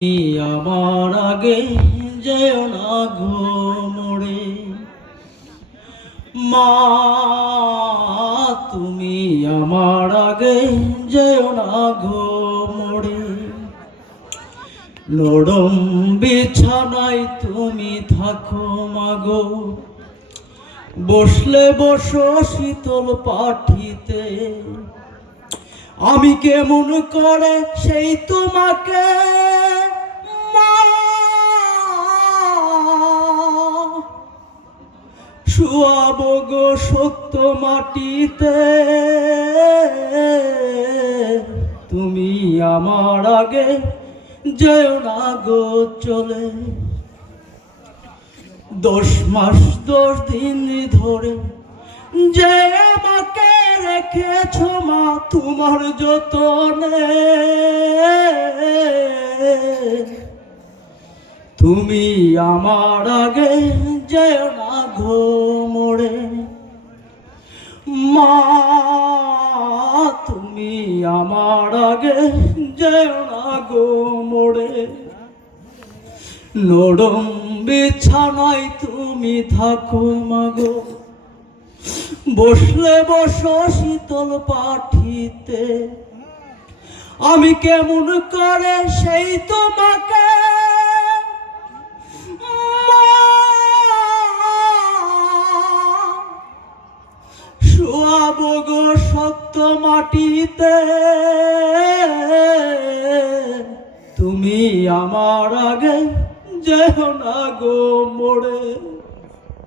আমার আগে যেও না গো মোরে মা, তুমি আমার আগে যেও না গো মোরে। নরম বিছানায় তুমি থাকো মাগো, বসলে বসো শীতল পাঠিতে। আমি কেমন করে সেই তোমাকে শুয়াবো গো সত্য মাটিতে। তুমি আমার আগে যেও না গো চলে। 10 মাস 10 দিন ধরে যে আমাকে রেখেছ মা তোমার যতনে, তুমি আমার আগে যেও না গো মোরে মা, তুমি আমার আগে যেও না গো মোরে। নরম বিছানায় তুমি থাকো মাগো, বসলে বসো শীতল পাঠিতে। আমি কেমন করে সেই তোমাকে শুয়াবো গো সত্য মাটিতে। তুমি আমার আগে যেও না গো মোরে।